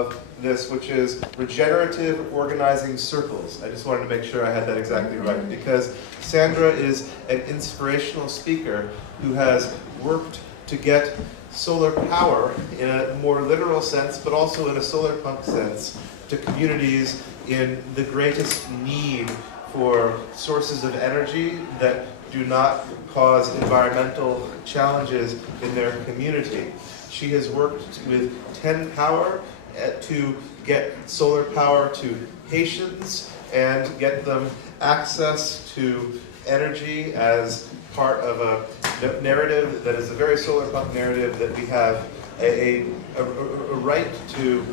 of this, which is regenerative organizing circles. I just wanted to make sure I had that exactly right, because Sandra is an inspirational speaker who has worked to get solar power in a more literal sense, but also in a solar punk sense, to communities in the greatest need for sources of energy that do not cause environmental challenges in their community. She has worked with 10Power to get solar power to Haitians and get them access to energy as part of a narrative that is a very solar punk narrative, that we have a right to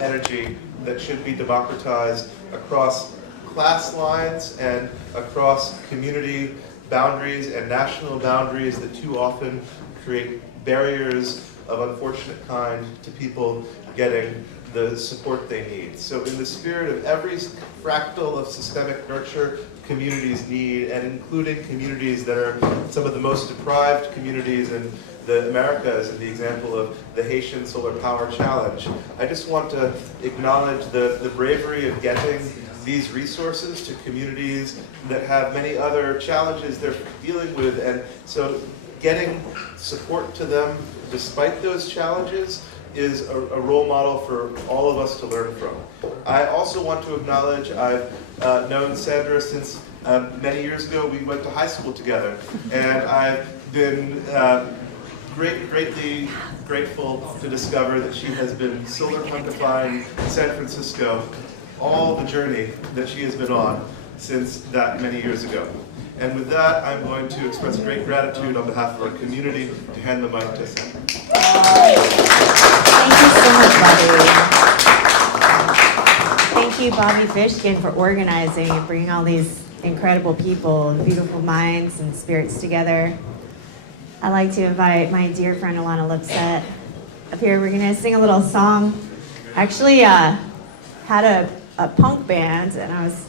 energy that should be democratized across class lines and across community boundaries and national boundaries that too often create barriers of unfortunate kind to people getting the support they need. So in the spirit of every fractal of systemic nurture communities need, and including communities that are some of the most deprived communities in the Americas, in the example of the Haitian Solar Power Challenge, I just want to acknowledge the bravery of getting these resources to communities that have many other challenges they're dealing with, and so getting support to them despite those challenges is a role model for all of us to learn from. I also want to acknowledge I've known Sandra since many years ago. We went to high school together, and I've been greatly grateful to discover that she has been solar punkifying San Francisco all the journey that she has been on since that many years ago. And with that, I'm going to express great gratitude on behalf of our community to hand the mic to Sandra. Thank you so much, Bobby. Thank you, Bobby Fishkin, for organizing and bringing all these incredible people and beautiful minds and spirits together. I'd like to invite my dear friend Alana Lipset up here. We're going to sing a little song. Actually, had a punk band, and I was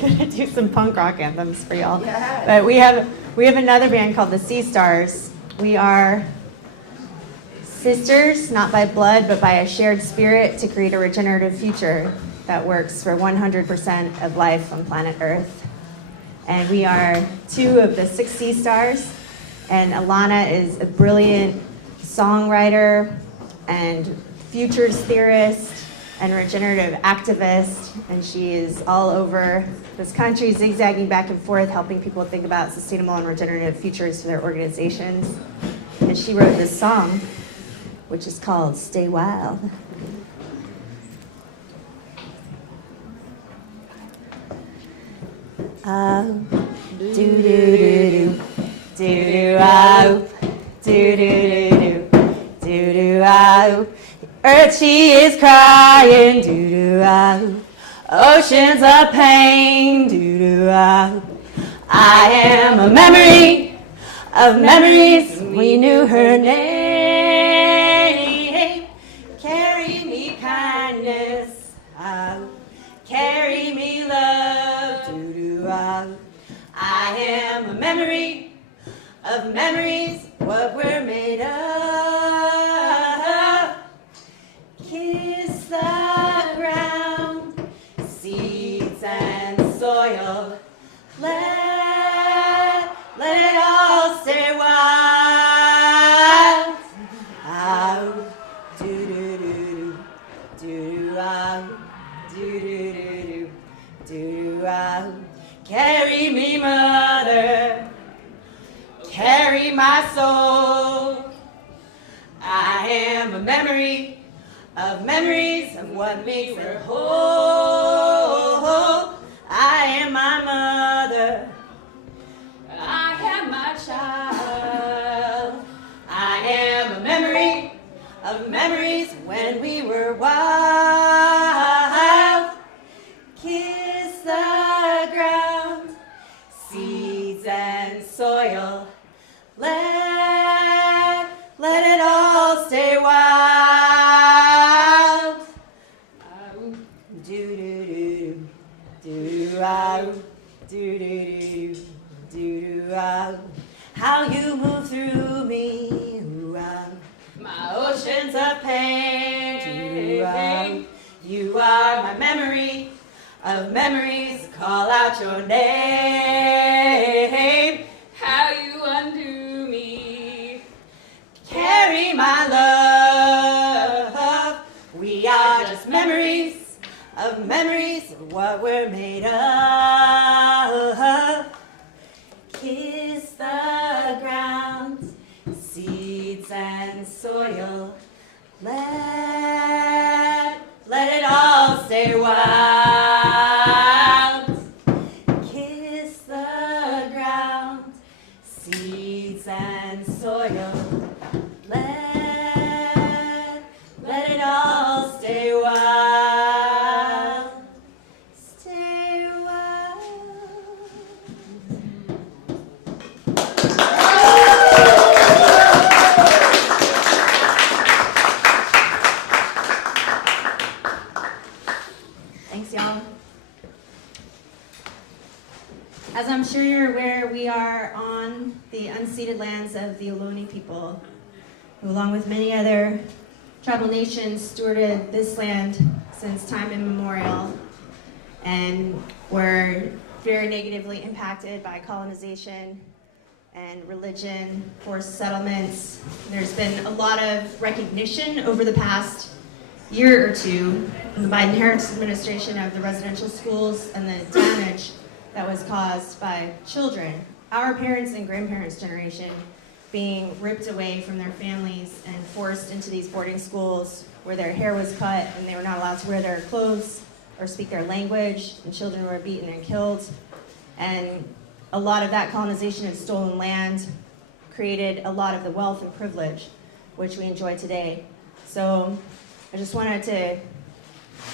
gonna do some punk rock anthems for y'all. Yeah. But we have another band called the Sea Stars. We are sisters, not by blood, but by a shared spirit to create a regenerative future that works for 100% of life on planet Earth. And we are 2 of the 6 Sea Stars, and Alana is a brilliant songwriter and futures theorist and regenerative activist, and she is all over this country, zigzagging back and forth, helping people think about sustainable and regenerative futures for their organizations. And she wrote this song, which is called Stay Wild. Oh, do-do-do-do, do-do-oh, do-do-do-do, do-do-oh. Earth, she is crying, doo-doo-ah. Oceans of pain, doo-doo-ah. I am a memory of memories. We knew her name. Carry me kindness, oh. Carry me love, doo-doo-ah. I am a memory of memories, what we're made of. Kiss the ground, seeds and soil. Let it all stay wild. Ow, do-do-do-do, do-do-ow, do-do-do-do, do-do-ow. Carry me, mother, carry my soul. I am a memory of memories of what makes her whole. I am my mother, I am my child. I am a memory of memories when we were wild. Kiss the ground, seeds and soil. Let it all stay wild. Do do do do do do. of memories call out your name. How you undo me. Carry my love. We are just memories of what we're made of. Kiss the ground, seeds and soil. Let it all stay wild. Kiss the ground, seeds and soil. Let it all stay wild. Stay wild. Thanks, y'all. As I'm sure you're aware, we are on the unceded lands of the Ohlone people, who, along with many other tribal nations, stewarded this land since time immemorial and were very negatively impacted by colonization and religion, forced settlements. There's been a lot of recognition over the past year or two in the Biden-Harris administration of the residential schools and the damage that was caused by children, our parents' and grandparents' generation, being ripped away from their families and forced into these boarding schools where their hair was cut and they were not allowed to wear their clothes or speak their language, and children were beaten and killed. And a lot of that colonization of stolen land created a lot of the wealth and privilege which we enjoy today. So I just wanted to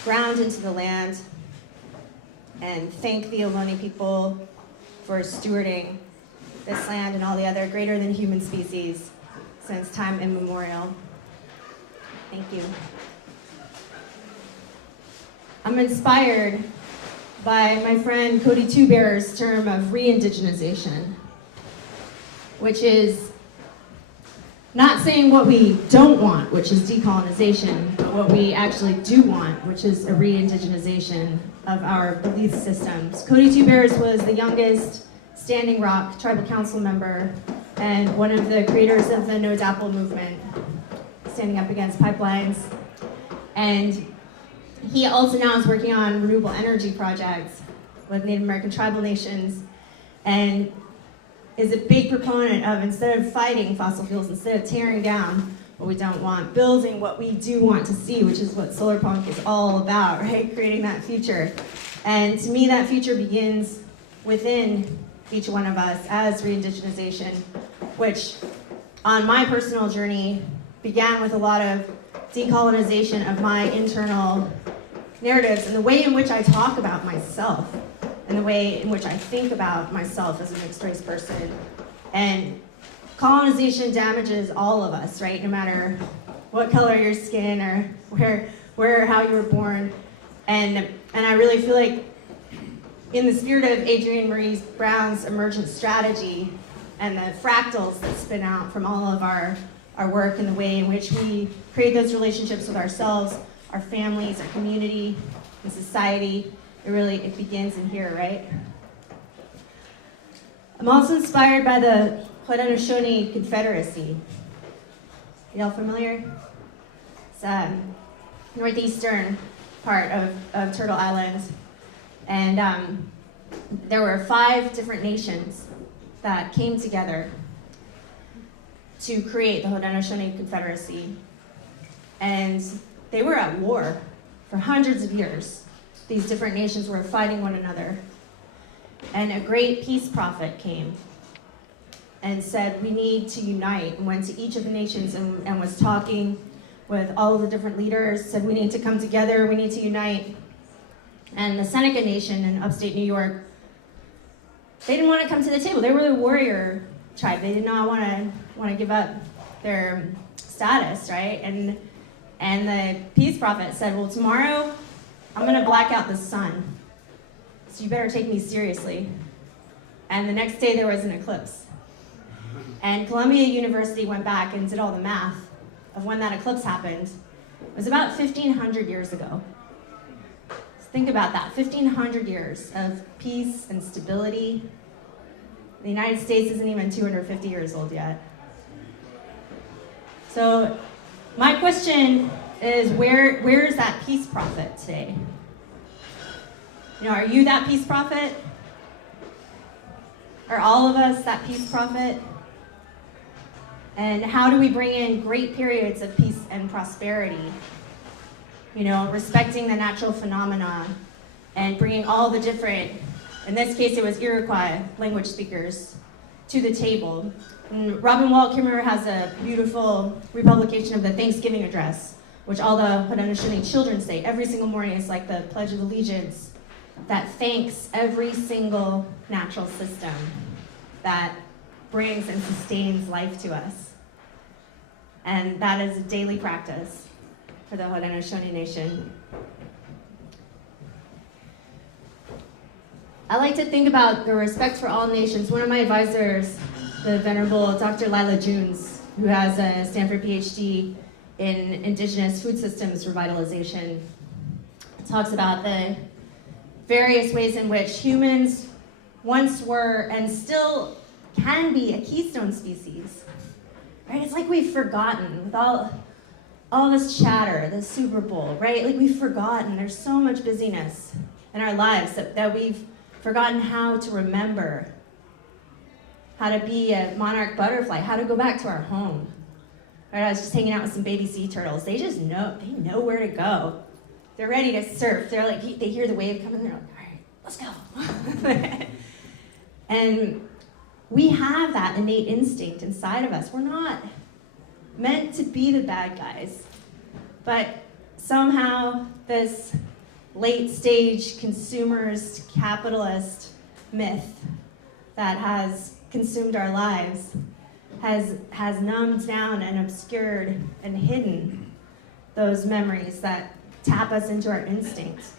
ground into the land and thank the Ohlone people for stewarding this land and all the other greater than human species since time immemorial. Thank you. I'm inspired by my friend Cody Two Bear's term of re-indigenization, which is not saying what we don't want, which is decolonization, but what we actually do want, which is a re-indigenization of our belief systems. Cody Two Bears was the youngest Standing Rock tribal council member and one of the creators of the No DAPL movement, standing up against pipelines. And he also now is working on renewable energy projects with Native American tribal nations and is a big proponent of, instead of fighting fossil fuels, instead of tearing down what we don't want, building what we do want to see, which is what solar punk is all about, right? Creating that future. And to me, that future begins within each one of us as re-indigenization, which on my personal journey began with a lot of decolonization of my internal narratives and the way in which I talk about myself and the way in which I think about myself as a mixed race person. And colonization damages all of us, right? No matter what color your skin or where or how you were born. And I really feel like in the spirit of Adrienne Marie Brown's emergent strategy and the fractals that spin out from all of our work and the way in which we create those relationships with ourselves, our families, our community, and society, it begins in here, right? I'm also inspired by the Haudenosaunee Confederacy. Y'all familiar? It's northeastern part of Turtle Island. And there were 5 different nations that came together to create the Haudenosaunee Confederacy. And they were at war for hundreds of years. These different nations were fighting one another. And a great peace prophet came and said, we need to unite, and went to each of the nations and was talking with all of the different leaders, said we need to come together, we need to unite. And the Seneca Nation in upstate New York, they didn't want to come to the table. They were the warrior tribe. They did not want to give up their status, right? And the peace prophet said, well, tomorrow I'm going to black out the sun, so you better take me seriously. And the next day there was an eclipse. And Columbia University went back and did all the math of when that eclipse happened. It was about 1,500 years ago. Think about that, 1,500 years of peace and stability. The United States isn't even 250 years old yet. So my question is, where is that peace prophet today? You know, are you that peace prophet? Are all of us that peace prophet? And how do we bring in great periods of peace and prosperity? You know, respecting the natural phenomena and bringing all the different, in this case it was Iroquois language speakers, to the table. And Robin Wall Kimmerer has a beautiful republication of the Thanksgiving address, which all the Haudenosaunee children say every single morning. It's like the Pledge of Allegiance that thanks every single natural system that brings and sustains life to us. And that is a daily practice for the Haudenosaunee Nation. I like to think about the respect for all nations. One of my advisors, the Venerable Dr. Lila Jones, who has a Stanford PhD in indigenous food systems revitalization, talks about the various ways in which humans once were and still can be a keystone species. Right? It's like we've forgotten with all this chatter, the Super Bowl, right? Like we've forgotten. There's so much busyness in our lives that we've forgotten how to remember, how to be a monarch butterfly, how to go back to our home. Right? I was just hanging out with some baby sea turtles. They just know, they know where to go. They're ready to surf. They're like, they hear the wave coming, they're like, all right, let's go. And we have that innate instinct inside of us. We're not meant to be the bad guys, but somehow this late stage consumerist capitalist myth that has consumed our lives has numbed down and obscured and hidden those memories that tap us into our instincts.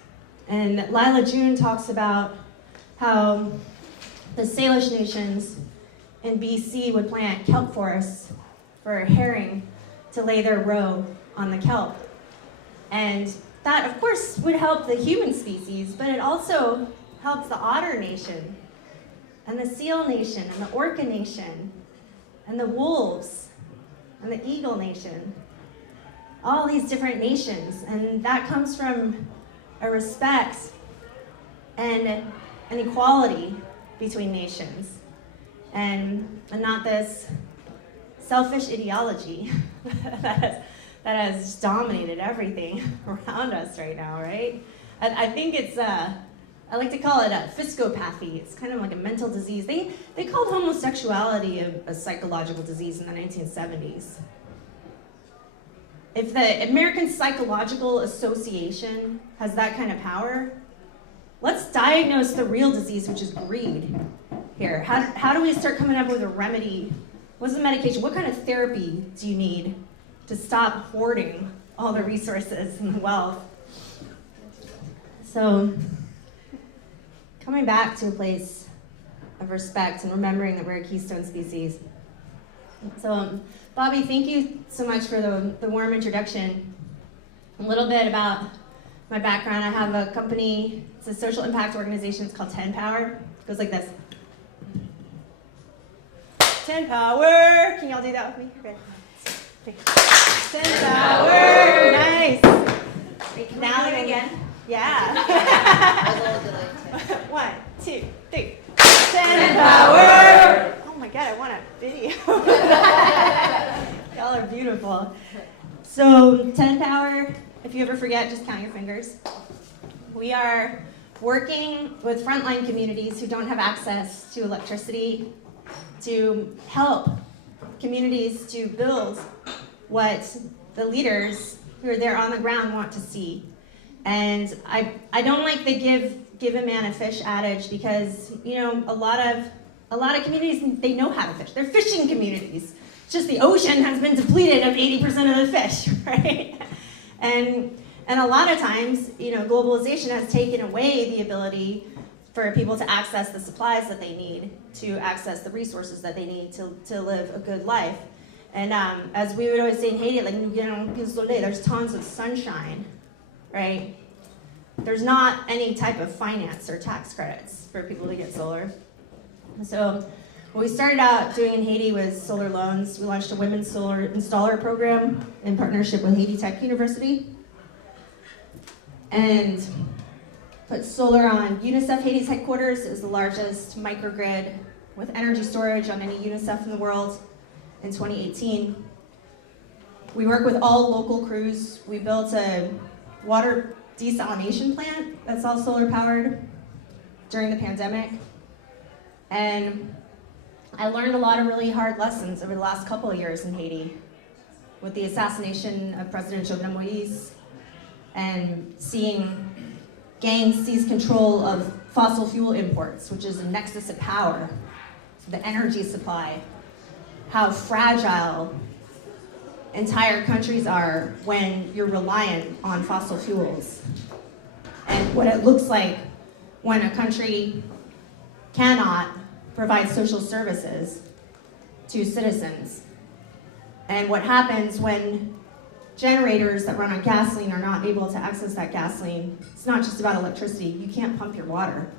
And Lila June talks about how the Salish nations in BC would plant kelp forests for herring to lay their roe on the kelp. And that, of course, would help the human species, but it also helps the otter nation, and the seal nation, and the orca nation, and the wolves, and the eagle nation. All these different nations, and that comes from a respect and an equality between nations, and not this selfish ideology that has dominated everything around us right now, right? I think it's, I like to call it a fiscopathy. It's kind of like a mental disease. They called homosexuality a psychological disease in the 1970s. If the American Psychological Association has that kind of power, let's diagnose the real disease, which is greed here. How do we start coming up with a remedy? What's the medication? What kind of therapy do you need to stop hoarding all the resources and the wealth? So, coming back to a place of respect and remembering that we're a keystone species. So, Bobby, thank you so much for the warm introduction. A little bit about my background. I have a company, it's a social impact organization, it's called 10Power. It goes like this. 10Power! Can y'all do that with me? Okay. 10Power! Nice! Now and again. Yeah. I was a little delayed. 1, 2, 3. 10Power! Oh my God, I want a video. Y'all are beautiful. So 10Power, if you ever forget, just count your fingers. We are working with frontline communities who don't have access to electricity to help communities to build what the leaders who are there on the ground want to see. And I don't like the give a man a fish adage, because you know a lot of communities, they know how to fish. They're fishing communities. It's just the ocean has been depleted of 80% of the fish, right? And a lot of times, you know, globalization has taken away the ability for people to access the supplies that they need, to access the resources that they need to live a good life. And as we would always say in Haiti, like, there's tons of sunshine, right? there's not any type of finance or tax credits for people to get solar. So what we started out doing in Haiti was solar loans. We launched a women's solar installer program in partnership with Haiti Tech University, and put solar on UNICEF Haiti's headquarters. It was the largest microgrid with energy storage on any UNICEF in the world in 2018. We work with all local crews. We built a water desalination plant that's all solar powered during the pandemic. And I learned a lot of really hard lessons over the last couple of years in Haiti with the assassination of President Jovenel Moïse and seeing gangs seize control of fossil fuel imports, which is a nexus of power, the energy supply, how fragile entire countries are when you're reliant on fossil fuels, and what it looks like when a country cannot provide social services to citizens, and what happens when generators that run on gasoline are not able to access that gasoline. It's not just about electricity. You can't pump your water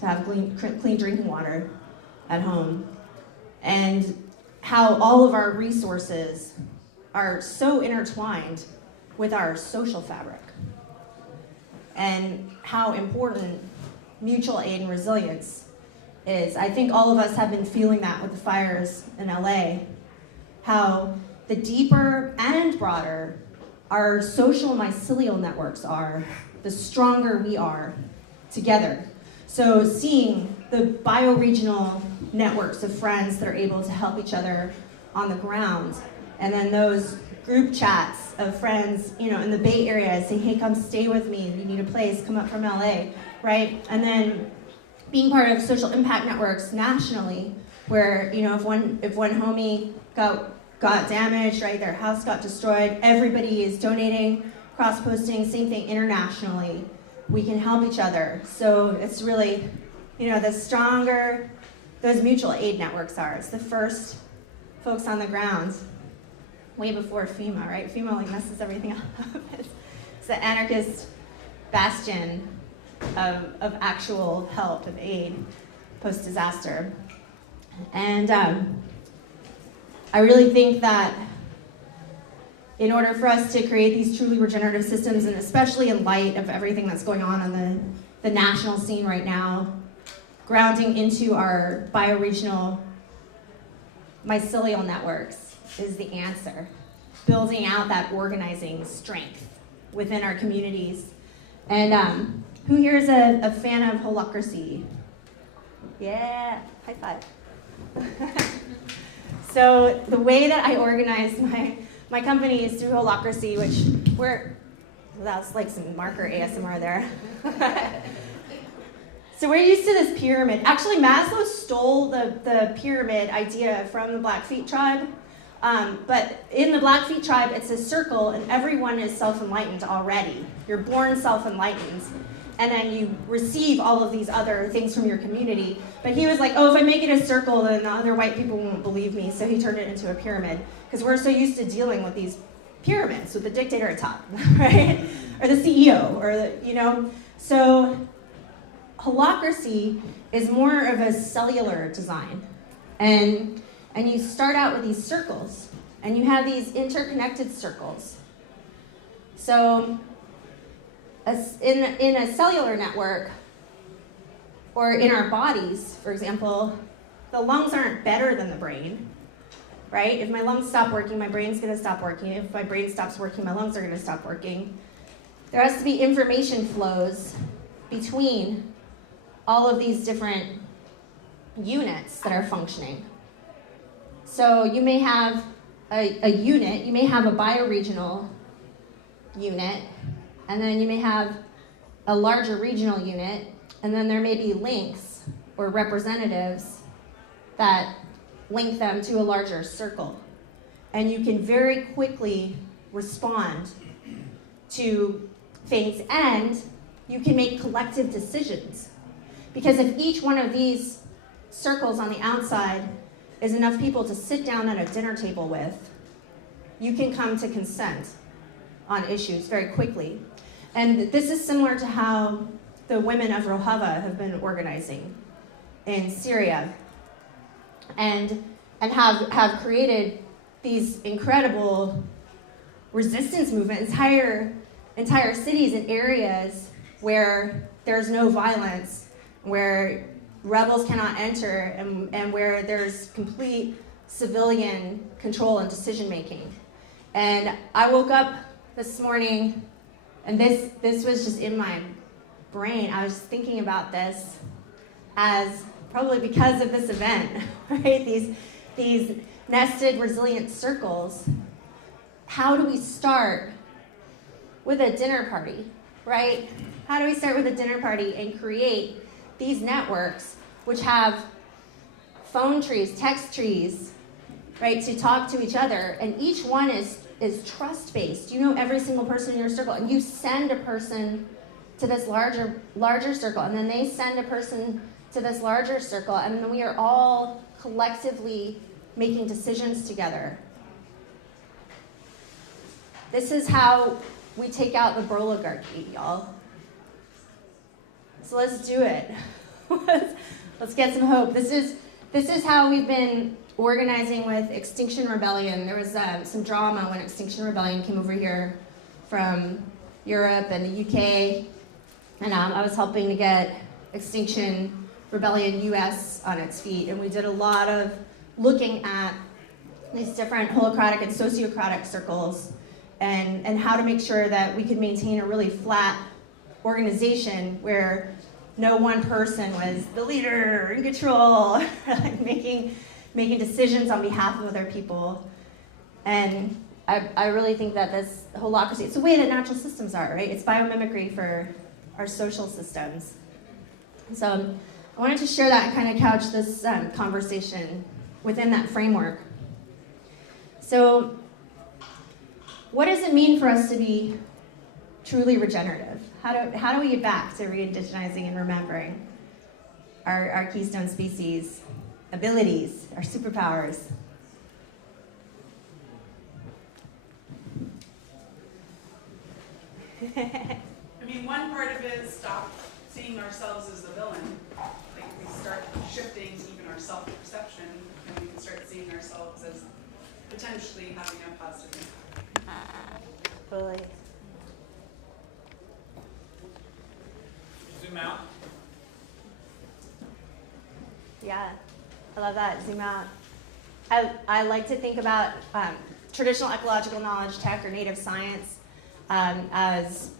to have clean drinking water at home. And how all of our resources are so intertwined with our social fabric. And how important mutual aid and resilience is. I think all of us have been feeling that with the fires in LA. How the deeper and broader our social mycelial networks are, the stronger we are together. So seeing the bioregional networks of friends that are able to help each other on the ground, and then those group chats of friends, in the Bay Area saying, hey, come stay with me, you need a place, come up from LA, right? And then being part of social impact networks nationally, where, if one homie got damaged, right, their house got destroyed, everybody is donating, cross-posting, same thing internationally. We can help each other. So it's really, the stronger those mutual aid networks are. It's the first folks on the ground, way before FEMA, right? FEMA messes everything up. It's the anarchist bastion of actual help, of aid, post-disaster. And I really think that in order for us to create these truly regenerative systems, and especially in light of everything that's going on the national scene right now, grounding into our bioregional mycelial networks is the answer. Building out that organizing strength within our communities. And who here is a fan of holacracy? Yeah, high five. So the way that I organize my company is through holacracy, which that's like some marker ASMR there. So we're used to this pyramid. Actually, Maslow stole the pyramid idea from the Blackfeet tribe. But in the Blackfeet tribe, it's a circle, and everyone is self-enlightened already. You're born self-enlightened, and then you receive all of these other things from your community. But he was like, oh, if I make it a circle, then the other white people won't believe me. So he turned it into a pyramid, because we're so used to dealing with these pyramids with the dictator at top, right? Or the CEO, or So holacracy is more of a cellular design. And you start out with these circles, and you have these interconnected circles. So in a cellular network, or in our bodies, for example, the lungs aren't better than the brain, right? If my lungs stop working, my brain's gonna stop working. If my brain stops working, my lungs are gonna stop working. There has to be information flows between all of these different units that are functioning. So you may have a unit, you may have a bioregional unit, and then you may have a larger regional unit, and then there may be links or representatives that link them to a larger circle. And you can very quickly respond to things, and you can make collective decisions. Because if each one of these circles on the outside is enough people to sit down at a dinner table with, you can come to consent on issues very quickly. And this is similar to how the women of Rojava have been organizing in Syria and have created these incredible resistance movements, entire cities and areas where there's no violence, where rebels cannot enter, and where there's complete civilian control and decision making. And I woke up this morning, and this was just in my brain. I was thinking about this as probably because of this event, right? These nested, resilient circles. How do we start with a dinner party, right? How do we start with a dinner party and create these networks which have phone trees, text trees, right, to talk to each other, and each one is trust-based. You know every single person in your circle, and you send a person to this larger circle, and then they send a person to this larger circle, and then we are all collectively making decisions together. This is how we take out the oligarchy, y'all. So let's do it. Let's get some hope. This is how we've been organizing with Extinction Rebellion. There was some drama when Extinction Rebellion came over here from Europe and the UK, and I was helping to get Extinction Rebellion US on its feet, and we did a lot of looking at these different holocratic and sociocratic circles and how to make sure that we could maintain a really flat organization where no one person was the leader in control, making decisions on behalf of other people. And I really think that this holacracy, it's the way that natural systems are, right? It's biomimicry for our social systems. So I wanted to share that and kind of couch this conversation within that framework. So what does it mean for us to be truly regenerative? How do we get back to re-indigenizing and remembering our keystone species, abilities, our superpowers? I mean, one part of it is stop seeing ourselves as the villain. Like, we start shifting even our self-perception, and we can start seeing ourselves as potentially having a positive impact. Totally. Zoom out. Yeah, I love that. Zoom out. I like to think about traditional ecological knowledge, tech, or native science as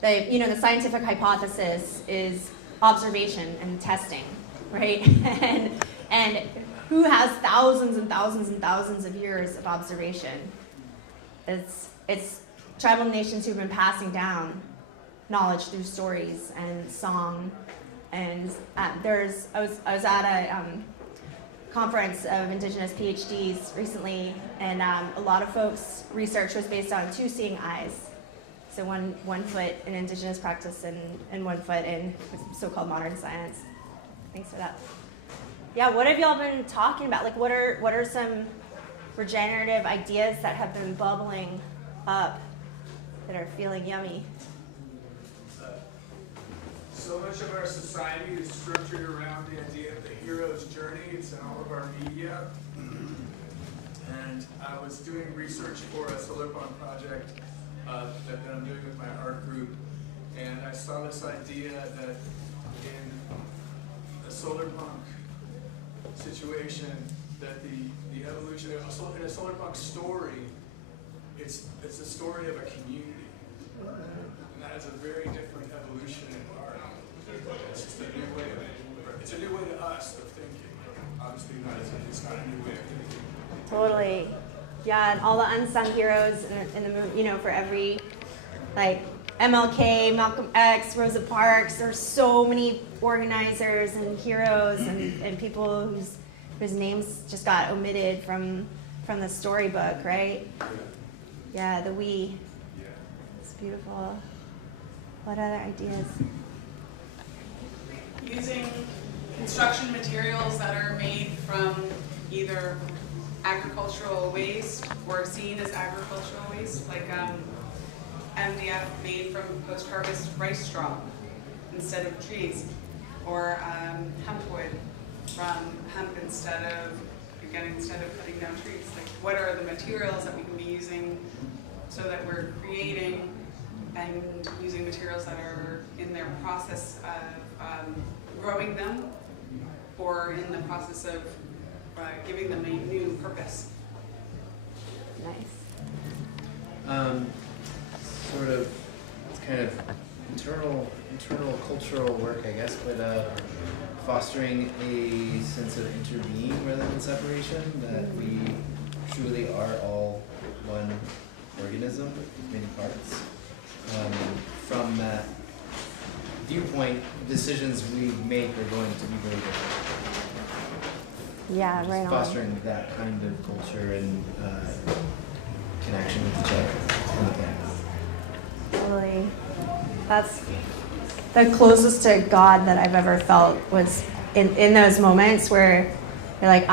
the scientific hypothesis is observation and testing, right? and who has thousands and thousands and thousands of years of observation? It's tribal nations who've been passing down knowledge through stories and song. And I was at a conference of Indigenous PhDs recently, and a lot of folks' research was based on two seeing eyes. So one foot in Indigenous practice and 1 foot in so-called modern science. Thanks for that. Yeah, what have y'all been talking about? Like, what are some regenerative ideas that have been bubbling up that are feeling yummy? So much of our society is structured around the idea of the hero's journey. It's in all of our media. And I was doing research for a solar punk project that I'm doing with my art group. And I saw this idea that in a solar punk situation, that the evolution in a solar punk story, it's a story of a community. And that is a very different evolution in art. It's just a new way to us of thinking. Obviously it's not a new way of thinking. Totally. Yeah, and all the unsung heroes in the movie, for every, like, MLK, Malcolm X, Rosa Parks, there's so many organizers and heroes and people whose names just got omitted from the storybook, right? Yeah, the we. It's beautiful. What other ideas? Using construction materials that are made from either agricultural waste or seen as agricultural waste, like MDF made from post-harvest rice straw instead of trees, or hemp wood from hemp instead of cutting down trees. Like, what are the materials that we can be using so that we're creating and using materials that are in their process of growing them, or in the process of giving them a new purpose. Nice. Sort of, it's kind of internal cultural work, I guess, but fostering a sense of interbeing rather than separation, that we truly are all one organism with many parts. From that viewpoint, decisions we make are going to be very different. Yeah, right on. Fostering that kind of culture and connection with each other on the planet. Totally. That's the closest to God that I've ever felt, was in those moments where you're like,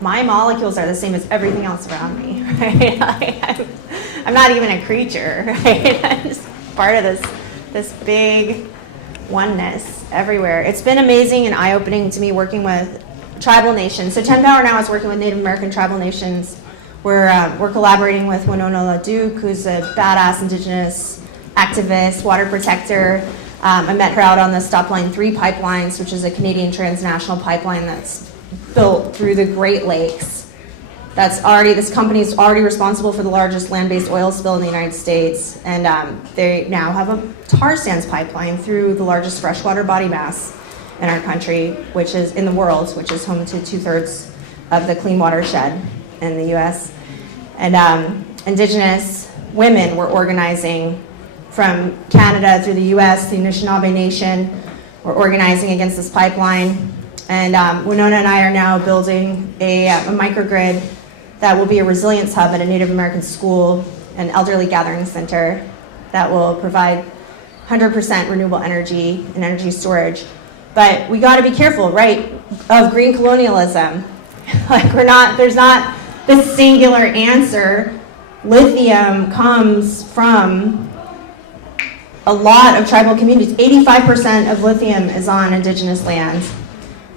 my molecules are the same as everything else around me, right? Like, I'm not even a creature, right? I'm just part of this big oneness everywhere. It's been amazing and eye-opening to me working with tribal nations. So 10Power now is working with Native American tribal nations. We're collaborating with Winona LaDuke, who's a badass indigenous activist, water protector. I met her out on the Stop Line 3 pipelines, which is a Canadian transnational pipeline that's built through the Great Lakes. This company is already responsible for the largest land-based oil spill in the United States, and they now have a tar sands pipeline through the largest freshwater body mass in our country, which is in the world, which is home to 2/3 of the clean watershed in the U.S. And Indigenous women were organizing from Canada through the U.S., the Anishinaabe Nation, were organizing against this pipeline. And Winona and I are now building a microgrid that will be a resilience hub at a Native American school, an elderly gathering center that will provide 100% renewable energy and energy storage. But we got to be careful, right, of green colonialism. Like, there's not this singular answer. Lithium comes from a lot of tribal communities. 85% of lithium is on indigenous lands.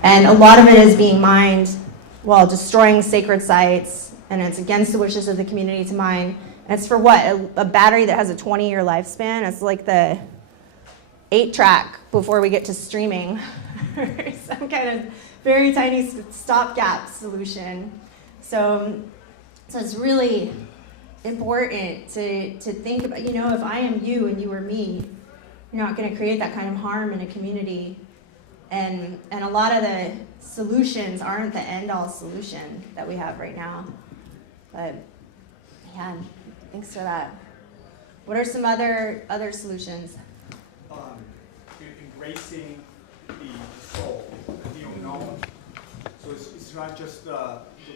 And a lot of it is being mined while destroying sacred sites, and it's against the wishes of the community to mine. And it's for what? A battery that has a 20-year lifespan? It's like the 8-track before we get to streaming. Some kind of very tiny stopgap solution. So it's really important to think about, if I am you and you are me, you're not going to create that kind of harm in a community. And a lot of the solutions aren't the end-all solution that we have right now. But yeah, thanks for that. What are some other solutions? Embracing the soul, the unknown. So it's not just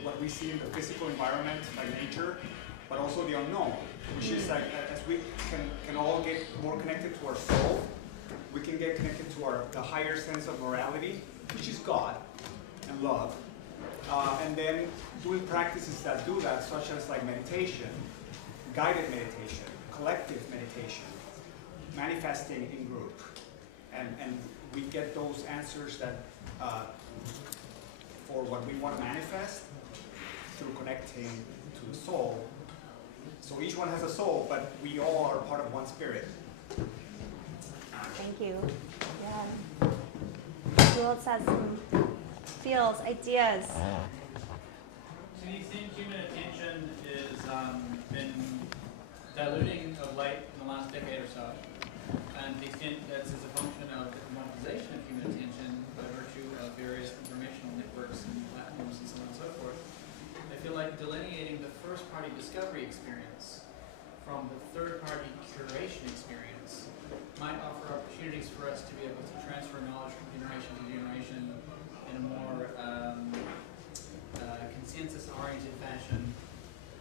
what we see in the physical environment, like nature, but also the unknown, which is like, as we can all get more connected to our soul, we can get connected to the higher sense of morality, which is God and love. And then doing practices that do that, such as like meditation, guided meditation, collective meditation, manifesting in group. And we get those answers that for what we want to manifest through connecting to the soul. So each one has a soul, but we all are part of one spirit. Thank you. Yeah. Who else has some feels, ideas? To the extent human attention is been diluting of light in the last decade or so, and to the extent that's as a function of the commoditization of human attention by virtue of various informational networks and platforms and so on and so forth, I feel like delineating the first-party discovery experience from the third-party curation experience might offer opportunities for us to be able to transfer knowledge from generation to generation in a more consensus-oriented fashion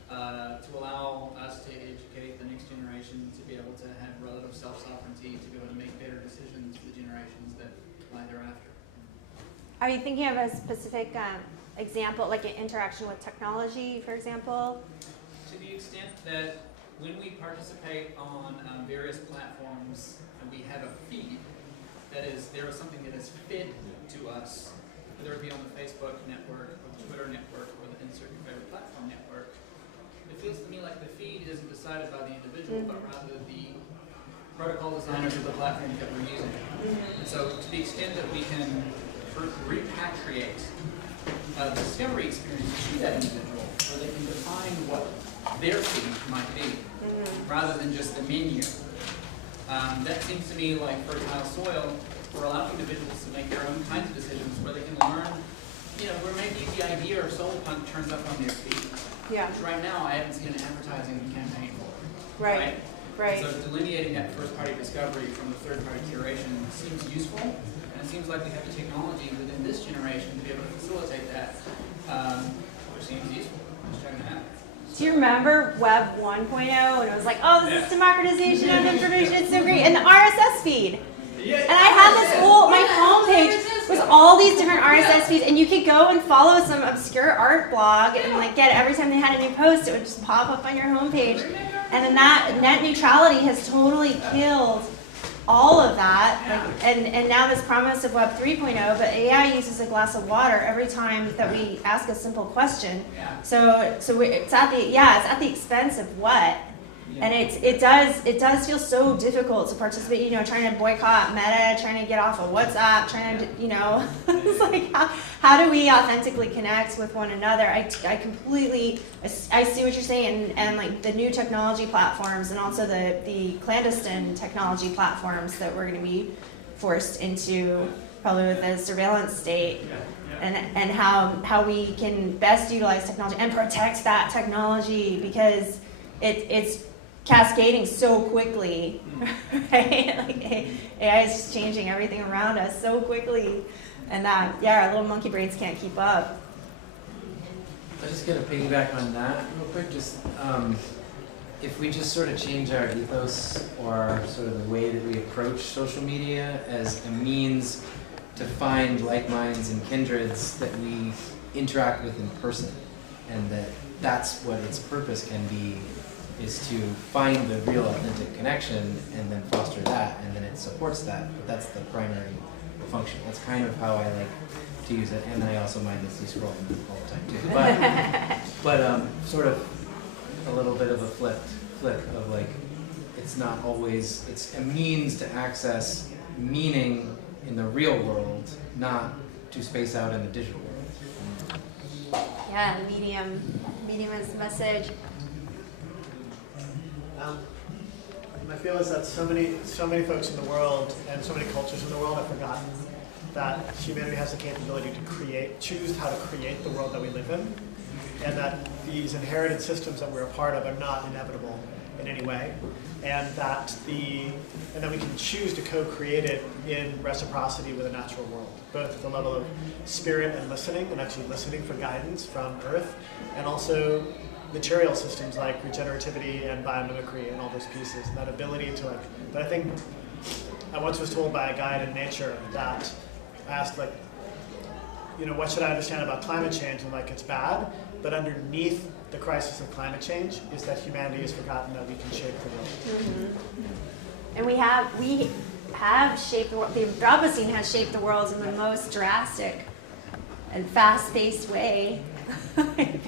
to allow us to educate the next generation to be able to have relative self-sovereignty, to be able to make better decisions for the generations that lie thereafter. Are you thinking of a specific example, like an interaction with technology, for example? To the extent that when we participate on various platforms and we have a feed, that is, there is something that is fed to us, whether it be on the Facebook network or the Twitter network or the insert your favorite platform network, it feels to me like the feed isn't decided by the individual, but rather the protocol designers of the platform that we're using. And so to the extent that we can repatriate the discovery experience to that individual, where they can define what their feed might be, rather than just the menu. That seems to me like fertile soil for allowing individuals to make their own kinds of decisions, where they can learn, where maybe the idea of solarpunk turns up on their feed. Yeah. Which right now I haven't seen an advertising campaign for. Right. So delineating that first-party discovery from the third-party curation seems useful, and it seems like we have the technology within this generation to be able to facilitate that, which seems useful. Just checking it out. Do you remember Web 1.0 when it was like, oh, this is democratization of information, it's so great, and the RSS feed. And I had this whole, my homepage was all these different RSS feeds, and you could go and follow some obscure art blog and like get every time they had a new post, it would just pop up on your homepage. And then that net neutrality has totally killed all of that. And now this promise of Web 3.0, but AI uses a glass of water every time that we ask a simple question. So it's at the expense of what? And it does feel so difficult to participate, trying to boycott Meta, trying to get off of WhatsApp, trying to, it's like, how do we authentically connect with one another? I see what you're saying, and like the new technology platforms and also the clandestine technology platforms that we're going to be forced into probably with the surveillance state, and how we can best utilize technology and protect that technology, because it's cascading so quickly, right? Like AI is just changing everything around us so quickly, and that, our little monkey brains can't keep up. I'm just gonna piggyback on that real quick. Just if we just sort of change our ethos or sort of the way that we approach social media as a means to find like minds and kindreds that we interact with in person, and that's what its purpose can be, is to find the real authentic connection and then foster that, and then it supports that, but that's the primary function. That's kind of how I like to use it, and I also mindlessly scroll all the time too. But sort of a little bit of a flick of like, it's not always, it's a means to access meaning in the real world, not to space out in the digital world. Yeah, medium is the message. My feel is that so many folks in the world and so many cultures in the world have forgotten that humanity has the capability to choose how to create the world that we live in, and that these inherited systems that we're a part of are not inevitable in any way, and that we can choose to co-create it in reciprocity with the natural world, both at the level of spirit and listening, and actually listening for guidance from Earth, and also material systems like regenerativity and biomimicry and all those pieces, and that ability to but I think I once was told by a guide in nature that asked what should I understand about climate change, and it's bad, but underneath the crisis of climate change is that humanity has forgotten that we can shape the world. And we have shaped the world. The Anthropocene has shaped the world in the most drastic and fast-paced way,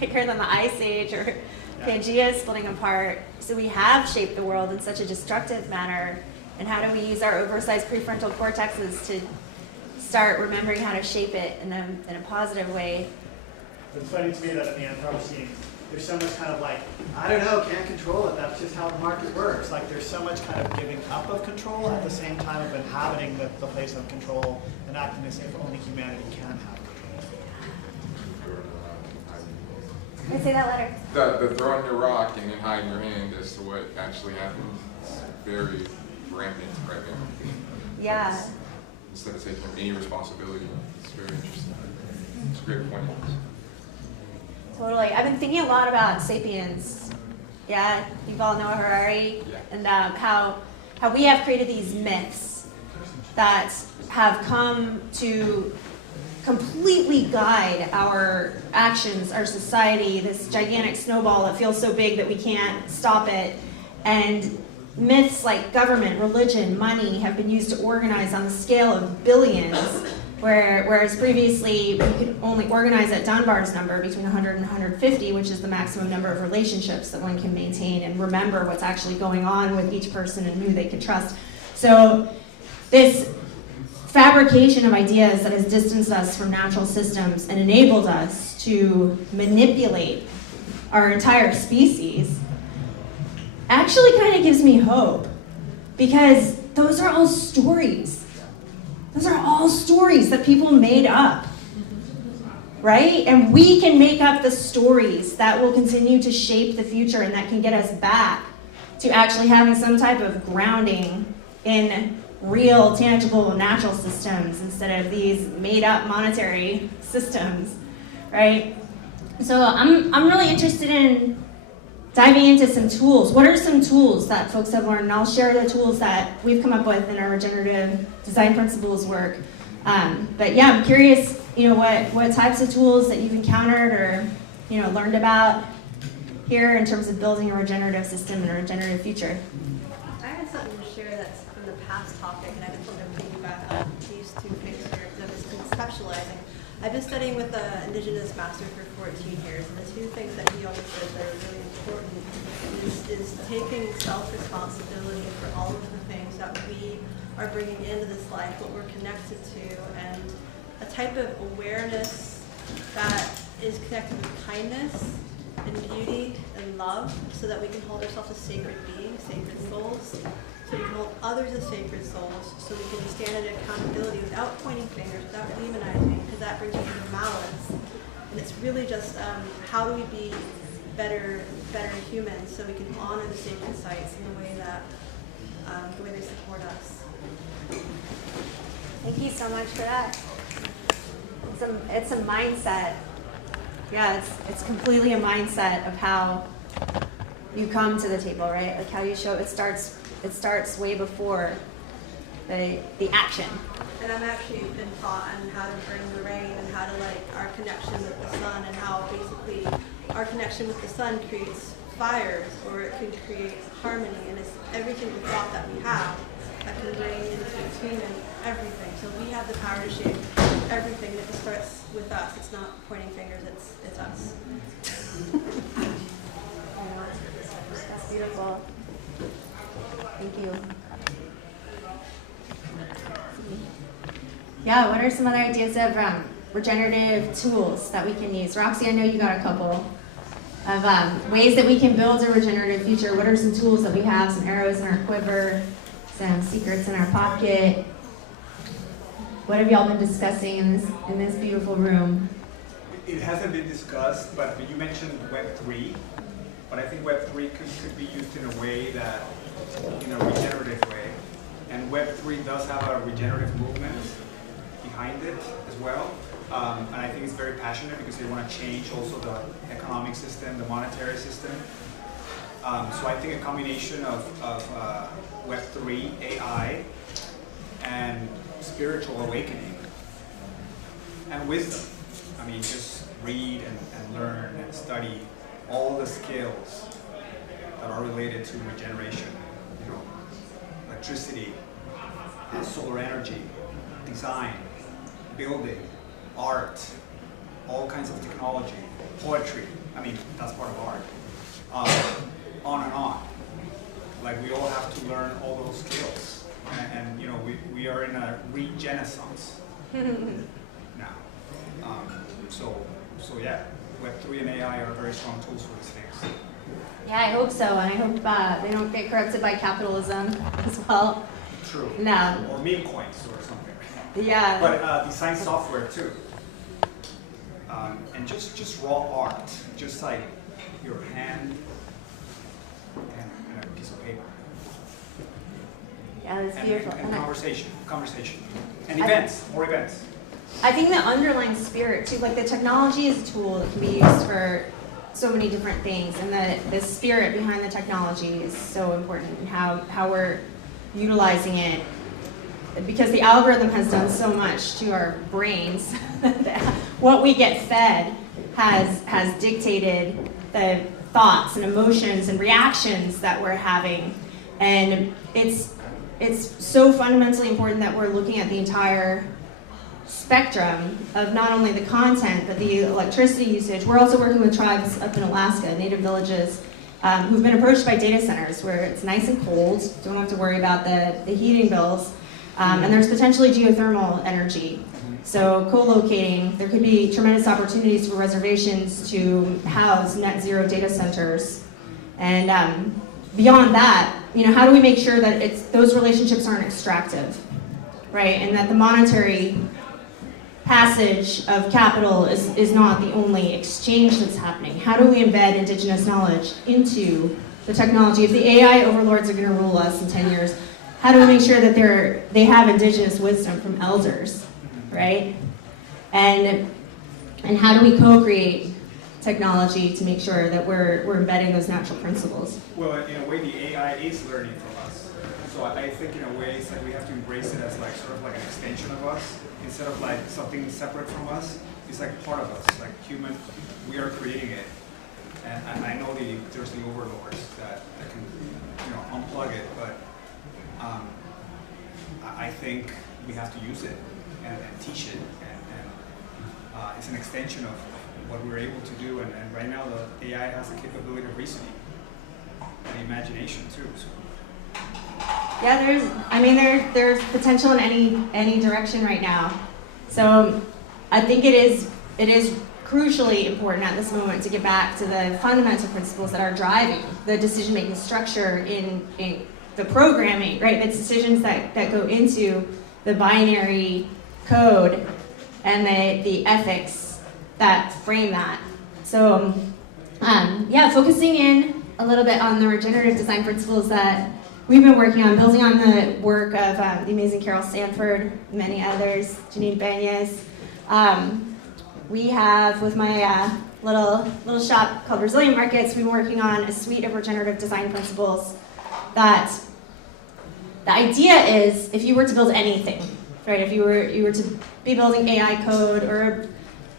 bigger than the Ice Age or Pangea splitting apart. So we have shaped the world in such a destructive manner. And how do we use our oversized prefrontal cortexes to start remembering how to shape it in a positive way? It's funny to me that in the Anthropocene, there's so much kind of I don't know, can't control it, that's just how the market works. There's so much kind of giving up of control at the same time of inhabiting the place of control and acting as if only humanity can have control. Can I say that letter? The throwing your rock and then hiding your hand as to what actually happens. It's very rampant right now. Yeah. Instead of taking any responsibility, it's very interesting. It's a great point. Totally. I've been thinking a lot about Sapiens. Yeah, Yuval Noah Harari, and how we have created these myths that have come to completely guide our actions, our society, this gigantic snowball that feels so big that we can't stop it. And myths like government, religion, money have been used to organize on the scale of billions, whereas previously we could only organize at Dunbar's number between 100 and 150, which is the maximum number of relationships that one can maintain and remember what's actually going on with each person and who they can trust. So this fabrication of ideas that has distanced us from natural systems and enabled us to manipulate our entire species actually kind of gives me hope, because those are all stories. Those are all stories that people made up, right? And we can make up the stories that will continue to shape the future and that can get us back to actually having some type of grounding in real, tangible, natural systems instead of these made-up monetary systems, right? So I'm really interested in diving into some tools. What are some tools that folks have learned? And I'll share the tools that we've come up with in our regenerative design principles work. But yeah, I'm curious, what types of tools that you've encountered or, learned about here in terms of building a regenerative system and a regenerative future. I had something to share that's from the past topic, and I just want to piggyback on these two things here because I've been conceptualizing. I've been studying with an Indigenous master for 14 years, and the two things that he always says that are really important is taking self-responsibility for all of the things that we are bringing into this life, what we're connected to, and a type of awareness that is connected with kindness and beauty and love, so that we can hold ourselves as sacred beings, sacred souls, so we can hold others as sacred souls, so we can stand in accountability without pointing fingers, without demonizing, because that brings us into malice. And it's really just how do we be better humans, so we can honor the sacred sites in the way that they support us. Thank you so much for that. It's a mindset. Yeah, it's completely a mindset of how you come to the table, right? Like how you show it starts way before the action. And I've actually been taught on how to bring the rain and how to our connection with the sun, and how basically our connection with the sun creates fires, or it can create harmony, and it's everything the thought that we have that can bring into between and everything. So we have the power to shape everything, and it starts with us. It's not pointing fingers, it's us. That's beautiful. Thank you. Yeah, what are some other ideas of regenerative tools that we can use? Roxy, I know you got a couple of ways that we can build a regenerative future. What are some tools that we have, some arrows in our quiver, some secrets in our pocket? What have y'all been discussing in this beautiful room? It hasn't been discussed, but you mentioned Web3, but I think Web3 could be used in a way that, in a regenerative way. And Web3 does have a regenerative movement behind it as well. And I think it's very passionate because they want to change also the economic system, the monetary system. So I think a combination of Web3, AI, and spiritual awakening, and wisdom. I mean, just read and learn and study all the skills that are related to regeneration. Electricity, solar energy, design, building, art, all kinds of technology, poetry. I mean, that's part of art. On and on. We all have to learn all those skills. And we are in a regenaissance now. So yeah, Web3 and AI are very strong tools for these things. Yeah, I hope so, and I hope they don't get corrupted by capitalism as well. True. No. Or meme coins or something. Yeah. But design software too. And just raw art, just like your hand and a piece of paper. Yeah, that's beautiful. And conversation. And events, more events. I think the underlying spirit too, the technology is a tool that can be used for so many different things, and the spirit behind the technology is so important, and how we're utilizing it because the algorithm has done so much to our brains, what we get fed has dictated the thoughts and emotions and reactions that we're having. And it's so fundamentally important that we're looking at the entire spectrum of not only the content, but the electricity usage. We're also working with tribes up in Alaska, native villages, who've been approached by data centers where it's nice and cold, don't have to worry about the heating bills, and there's potentially geothermal energy. So co-locating, there could be tremendous opportunities for reservations to house net zero data centers. And beyond that, how do we make sure that those relationships aren't extractive, right? And that the monetary passage of capital is not the only exchange that's happening. How do we embed indigenous knowledge into the technology? If the AI overlords are going to rule us in 10 years, how do we make sure that they have indigenous wisdom from elders, right? And how do we co-create technology to make sure that we're embedding those natural principles? Well, in a way, the AI is learning from us. So I think in a way, it's like we have to embrace it as like sort of like an extension of us, instead of like something separate from us. It's like part of us, like human. We are creating it, and I know there's the overlords that can unplug it, but I think we have to use it and teach it, and it's an extension of what we're able to do. And right now, the AI has the capability of reasoning and imagination too. So. Yeah, there's potential in any direction right now. So I think it is crucially important at this moment to get back to the fundamental principles that are driving the decision-making structure in the programming, right? The decisions that go into the binary code and the ethics that frame that. So focusing in a little bit on the regenerative design principles that we've been working on, building on the work of the amazing Carol Stanford, many others, Janine Banyas. We have, with my little shop called Resilient Markets, we've been working on a suite of regenerative design principles that the idea is, if you were to build anything, right, if you were to be building AI code or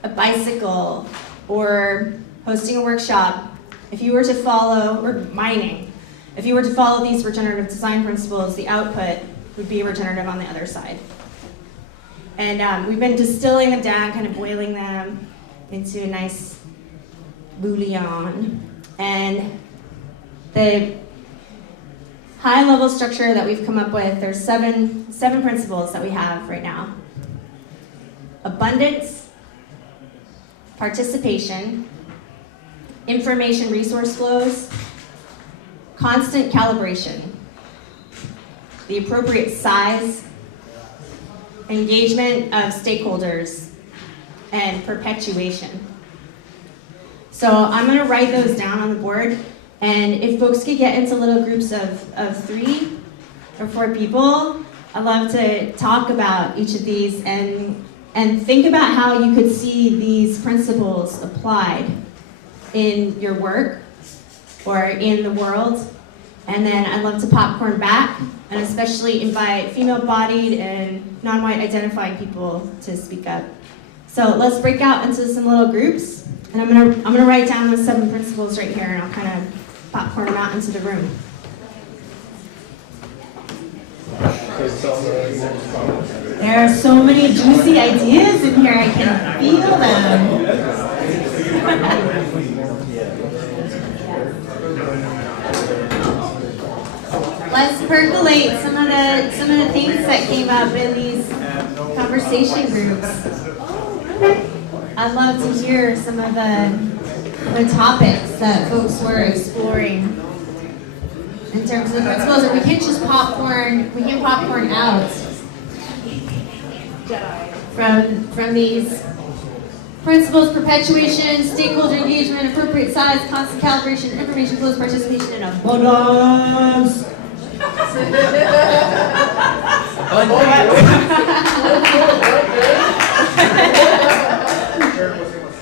a bicycle or hosting a workshop, if you were to follow, or mining, if you were to follow these regenerative design principles, the output would be regenerative on the other side. And we've been distilling them down, kind of boiling them into a nice bouillon. And the high-level structure that we've come up with, there's seven principles that we have right now. Abundance, participation, information resource flows, constant calibration, the appropriate size, engagement of stakeholders, and perpetuation. So I'm going to write those down on the board, and if folks could get into little groups of 3 or 4 people, I'd love to talk about each of these and think about how you could see these principles applied in your work or in the world. And then I'd love to popcorn back and especially invite female-bodied and non-white identifying people to speak up. So let's break out into some little groups, and I'm gonna write down those 7 principles right here, and I'll kind of popcorn them out into the room. There are so many juicy ideas in here, I can feel them. Let's percolate some of the things that came up in these conversation groups. I'd love to hear some of the topics that folks were exploring in terms of the principles. And we can't just popcorn. We can popcorn out from these principles: perpetuation, stakeholder engagement, appropriate size, constant calibration, information flows, participation, and abundance.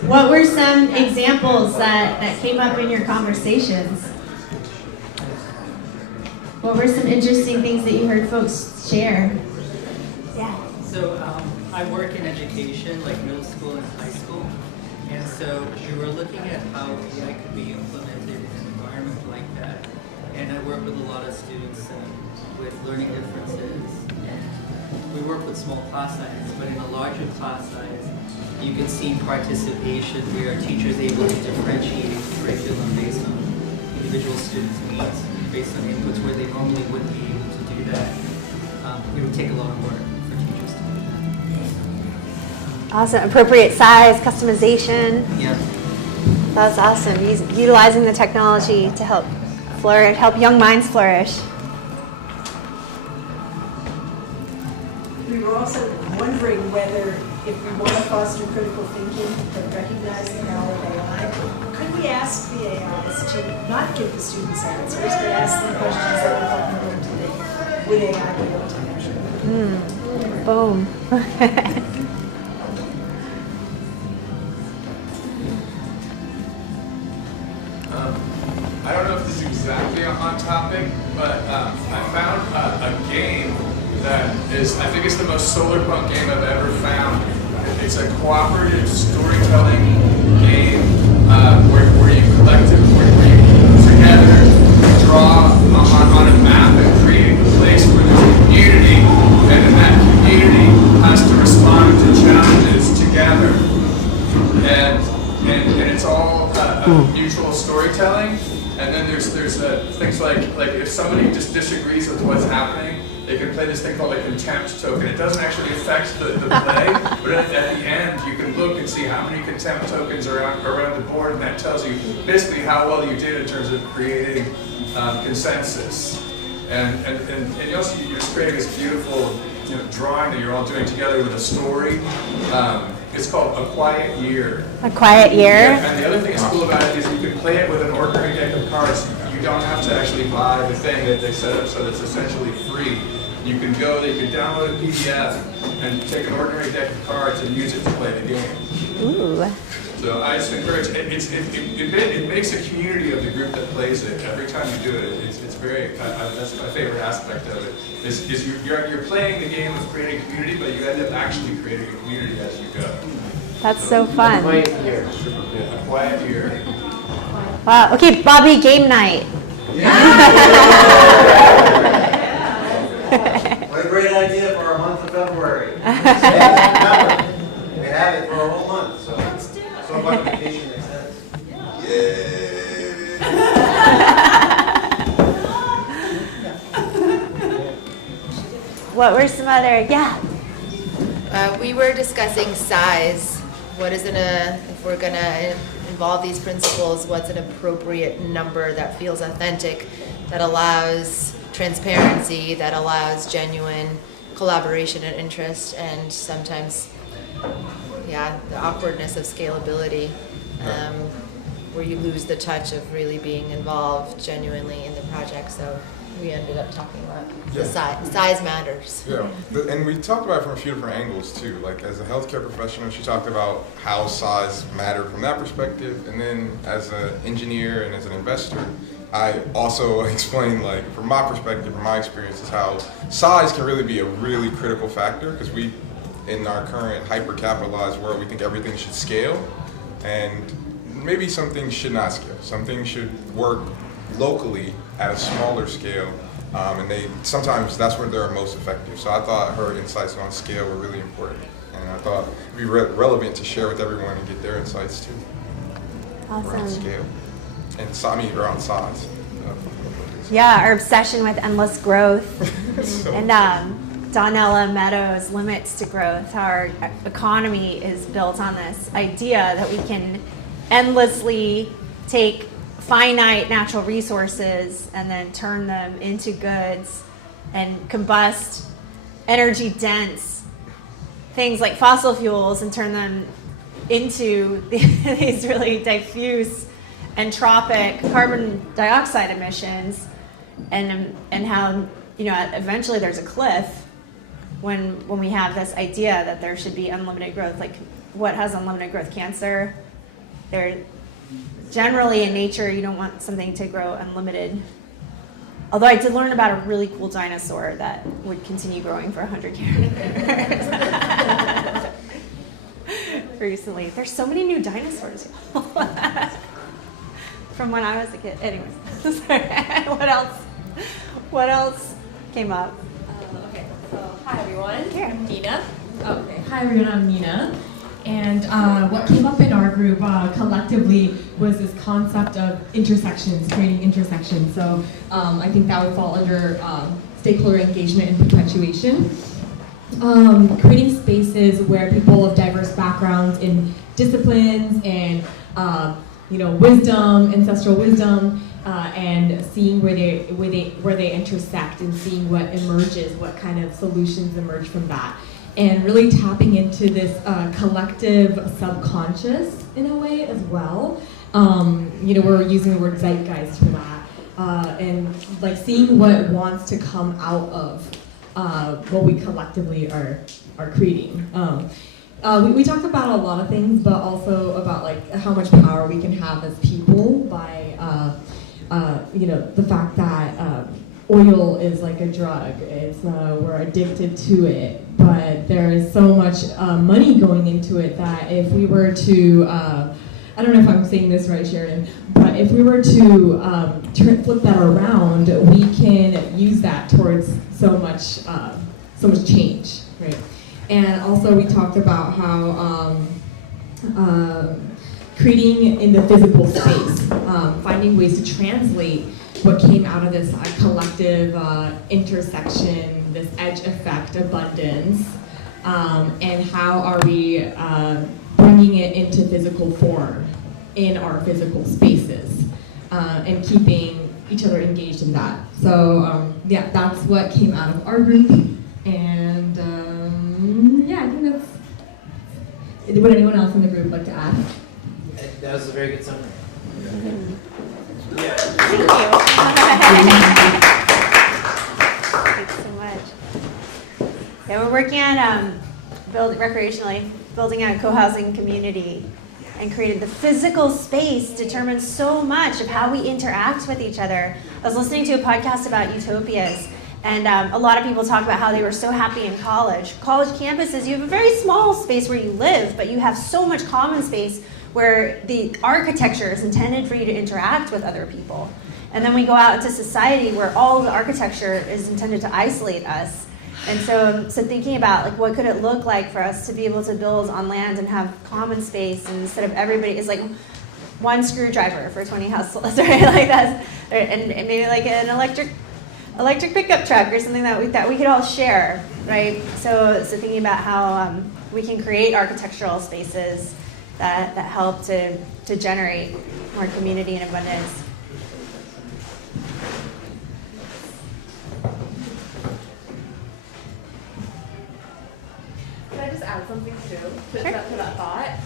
What were some examples that came up in your conversations? What were some interesting things that you heard folks share? So I work in education, like middle school and high school. And so we were looking at how AI could be implemented in an environment like that. And I work with a lot of students with learning differences. And we work with small class sizes, but in a larger class size, you can see participation where a teacher is able to differentiate curriculum based on individual students' needs, based on inputs where they normally wouldn't be able to do that. It would take a lot of work for teachers to do that. Awesome. Appropriate size, customization. Yeah. That's awesome. Utilizing the technology to help flourish, help young minds flourish. We were also wondering whether, if we want to foster critical thinking but recognize the power of AI, could we ask the AIs to not give the students answers, but ask them questions that would help them learn to think? Would AI be able to measure? Boom. I don't know if this is exactly on topic, but I found a game that is, I think it's the most solarpunk game I've ever found. It's a cooperative storytelling game where you together draw on a map and create a place where there's a community, and then that community has to respond to challenges together. And it's all mutual storytelling. And then there's things like if somebody just disagrees with what's happening, they can play this thing called a contempt token. It doesn't actually affect the play, but at the end you can look and see how many contempt tokens are around the board, and that tells you basically how well you did in terms of creating consensus. And you also you're just creating this beautiful drawing that you're all doing together with a story. It's called A Quiet Year. A Quiet Year? Yeah, and the other thing that's cool about it is you can play it with an ordinary deck of cards. You don't have to actually buy the thing that they set up, so it's essentially free. You can download a PDF and take an ordinary deck of cards and use it to play the game. Ooh. So I just encourage it. It makes a community of the group that plays it. Every time you do it, it's very. That's my favorite aspect of it. Is you're playing the game of creating a community, but you end up actually creating a community as you go. That's so fun. A quiet year. Yeah, a quiet year. Wow. Okay, Bobby, game night. What a great idea for our month of February. We have it for a whole month, so solarpunkification makes sense. What were some other, We were discussing size. What is if we're gonna involve these principles, what's an appropriate number that feels authentic, that allows transparency, that allows genuine collaboration and interest, and sometimes, the awkwardness of scalability, where you lose the touch of really being involved genuinely in the project. So we ended up talking about the size matters. Yeah, and we talked about it from a few different angles too. Like as a healthcare professional, she talked about how size mattered from that perspective, and then as an engineer and as an investor, I also explained, like, from my perspective, from my experiences, how size can really be a really critical factor, because we, in our current hyper-capitalized world, we think everything should scale, and maybe some things should not scale. Some things should work locally at a smaller scale, and sometimes that's where they're most effective. So I thought her insights on scale were really important, and I thought it'd be relevant to share with everyone and get their insights too. Awesome. Around scale. And around size. Yeah, our obsession with endless growth. And Donella Meadows' Limits to Growth, how our economy is built on this idea that we can endlessly take finite natural resources and then turn them into goods and combust energy dense things like fossil fuels and turn them into these really diffuse entropic carbon dioxide emissions, and how eventually there's a cliff when we have this idea that there should be unlimited growth. Like, what has unlimited growth? Cancer. There generally in nature you don't want something to grow unlimited. Although I did learn about a really cool dinosaur that would continue growing for 100 years. Recently. There's so many new dinosaurs. From when I was a kid. Anyways, sorry. What else came up? Okay, so hi everyone. Here. I'm Nina. Okay, hi everyone, I'm Nina. And what came up in our group collectively was this concept of intersections, creating intersections. So I think that would fall under stakeholder engagement and perpetuation. Creating spaces where people of diverse backgrounds in disciplines and wisdom, ancestral wisdom, and seeing where they intersect and seeing what emerges, what kind of solutions emerge from that. And really tapping into this collective subconscious in a way as well. We're using the word zeitgeist for that. And like seeing what wants to come out of what we collectively are creating. We talked about a lot of things, but also about like how much power we can have as people by the fact that oil is like a drug. It's we're addicted to it, but there is so much money going into it that if we were to, I don't know if I'm saying this right, Sheridan, but if we were to flip that around, we can use that towards so much change, right? And also we talked about how creating in the physical space, finding ways to translate what came out of this collective intersection, this edge effect abundance, and how are we bringing it into physical form in our physical spaces, and keeping each other engaged in that. So that's what came out of our group, and I think that's. Would anyone else in the group like to add? That was a very good summary. Thank you. Thanks so much. Yeah, we're working on building a co-housing community, and created the physical space determines so much of how we interact with each other. I was listening to a podcast about utopias, and a lot of people talk about how they were so happy in college. College campuses, you have a very small space where you live, but you have so much common space where the architecture is intended for you to interact with other people. And then we go out into society where all of the architecture is intended to isolate us. And so thinking about like what could it look like for us to be able to build on land and have common space, and instead of everybody is like one screwdriver for 20 households, right? Like that's, and maybe like an electric pickup truck or something that we could all share, right? So thinking about how we can create architectural spaces that help to generate more community and abundance. Can I just add something too to that thought?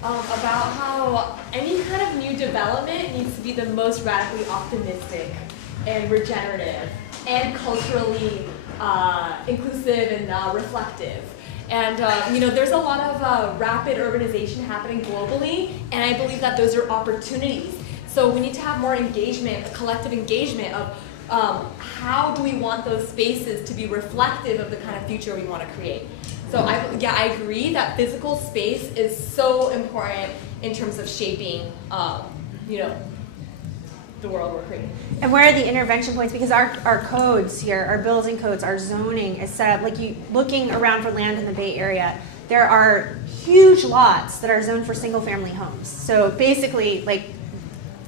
About how any kind of new development needs to be the most radically optimistic and regenerative and culturally inclusive and reflective. And there's a lot of rapid urbanization happening globally, and I believe that those are opportunities. So we need to have more engagement, collective engagement of how do we want those spaces to be reflective of the kind of future we want to create. So I agree that physical space is so important in terms of shaping, the world we're creating. And where are the intervention points? Because our codes here, our building codes, our zoning is set up, like you looking around for land in the Bay Area, there are huge lots that are zoned for single family homes. So basically, like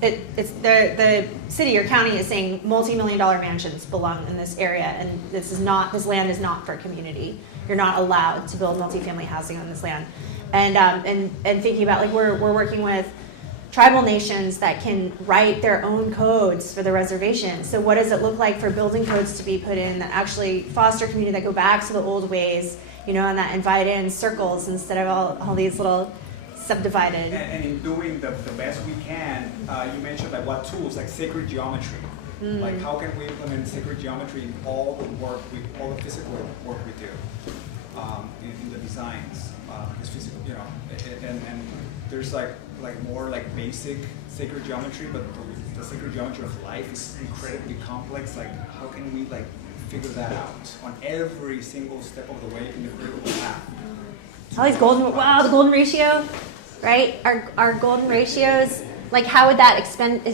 it's the city or county is saying multi-million-dollar mansions belong in this area, and this land is not for community. You're not allowed to build multifamily housing on this land. And thinking about like we're working with tribal nations that can write their own codes for the reservation. So what does it look like for building codes to be put in that actually foster community, that go back to the old ways, and that invite in circles instead of all these little subdivided. And in doing the best we can, you mentioned like what tools, like sacred geometry. Like how can we implement sacred geometry in all the physical work we do, in the designs, because physical, and there's like more like basic sacred geometry, but the sacred geometry of life is incredibly complex. Like, how can we like figure that out on every single step of the way in the critical path? All these the golden ratio, right? Our golden ratios, like how would that extend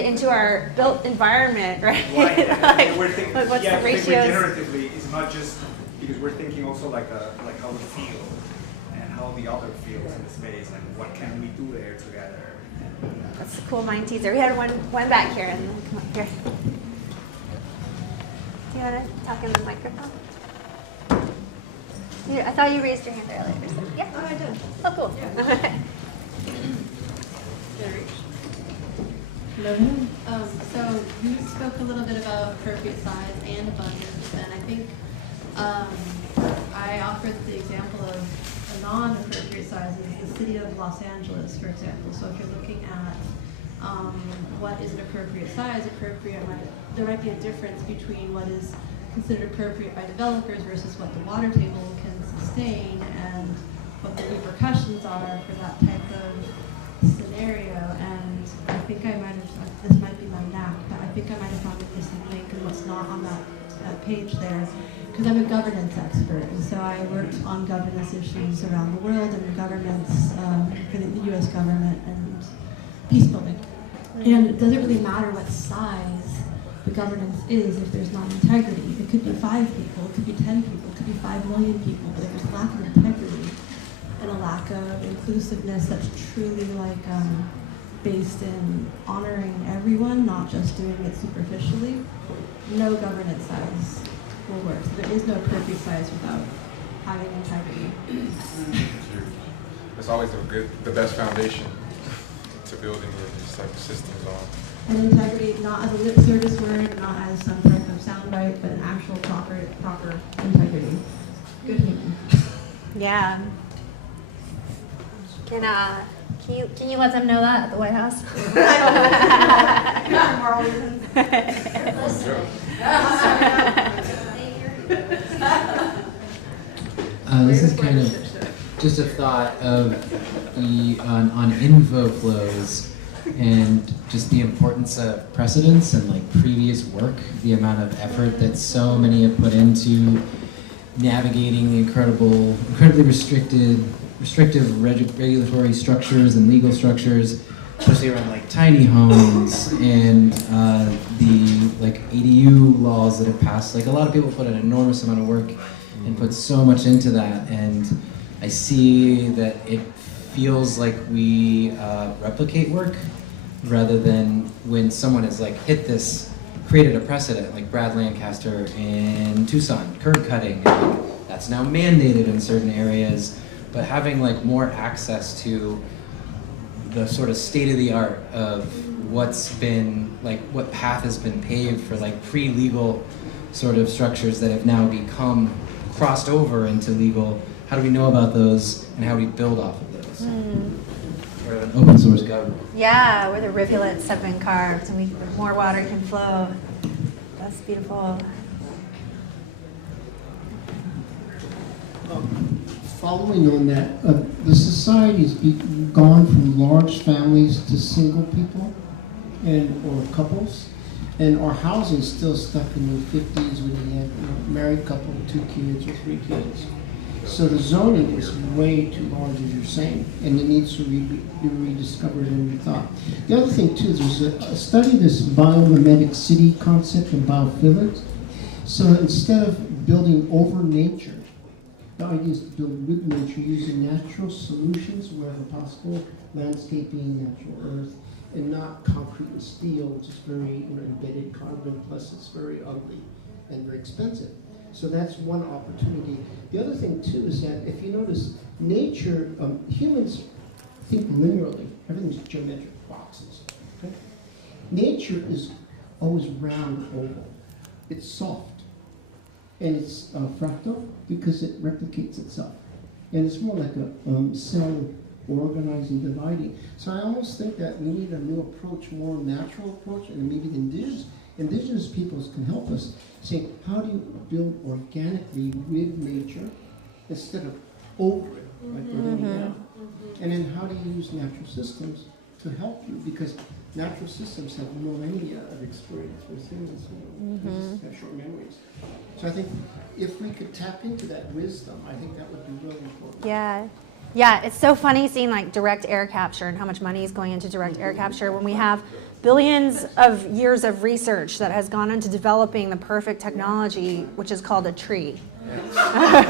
into our built environment, right? Right. Like, We're thinking, what's the ratios? regeneratively, it's not just because we're thinking also like how we feel and how the other feels in the space and what can we do there together. That's a cool mind teaser. We had one back here, and then come up here. Do you want to talk in the microphone? I thought you raised your hand earlier. So, yeah. Oh, I did. Oh, cool. Yeah. Hello. So you spoke a little bit about appropriate size and abundance, and I think I offered the example of a non-appropriate size is the city of Los Angeles, for example. So if you're looking at what is an appropriate size, there might be a difference between what is considered appropriate by developers versus what the water table can sustain and what the repercussions are for that type of scenario. And I think this might be my knack, but I think I might have found a missing link in what's not on that page there, because I'm a governance expert, and so I worked on governance issues around the world and governments for the US government and peace building. And it doesn't really matter what size the governance is if there's not integrity. It could be 5 people, it could be 10 people, it could be 5 million people, but if there's lack of integrity and a lack of inclusiveness that's truly like based in honoring everyone, not just doing it superficially, no governance size will work. So there is no appropriate size without having integrity. It's always the best foundation to build any of these type of systems on. And integrity, not as a lip service word, not as some type of soundbite, but an actual proper integrity. Good human. Yeah. Can you let them know that at the White House? This is kind of just a thought of on info flows and just the importance of precedence and like previous work, the amount of effort that so many have put into navigating the incredibly restrictive regulatory structures and legal structures, especially around like tiny homes and the like ADU laws that have passed. Like a lot of people put an enormous amount of work and put so much into that, and I see that it feels like we replicate work rather than when someone has like created a precedent, like Brad Lancaster in Tucson, curb cutting, and like, that's now mandated in certain areas, but having like more access to the sort of state of the art of what's been, like what path has been paved for like pre-legal sort of structures that have now become crossed over into legal. How do we know about those and how do we build off of those? We're an open source government. Yeah, where the rivulets have been carved and more water can flow. That's beautiful. Following on that, the society's gone from large families to single people or couples, and our housing's still stuck in the 50s when you had a married couple, 2 kids or 3 kids. So the zoning is way too large, as you're saying, and it needs to be rediscovered and rethought. The other thing too, there's a study this biomimetic city concept in biophysics. So instead of building over nature, the idea is to build with nature using natural solutions wherever possible, landscaping, natural earth, and not concrete and steel, which is very embedded carbon, plus it's very ugly and very expensive. So that's one opportunity. The other thing too is that if you notice, nature, humans think linearly. Everything's geometric boxes. Okay? Nature is always round and oval. It's soft. And it's fractal because it replicates itself. And it's more like a cell organizing, dividing. So I almost think that we need a new approach, more natural approach, and maybe the indigenous peoples can help us say, how do you build organically with nature instead of over it, like we're doing now? And then how do you use natural systems to help you? Because natural systems have no millennia of experience with humans. They just have short memories. So I think if we could tap into that wisdom, I think that would be really important. Yeah. Yeah, it's so funny seeing like direct air capture and how much money is going into direct air capture when we have billions of years of research that has gone into developing the perfect technology, which is called a tree. Right?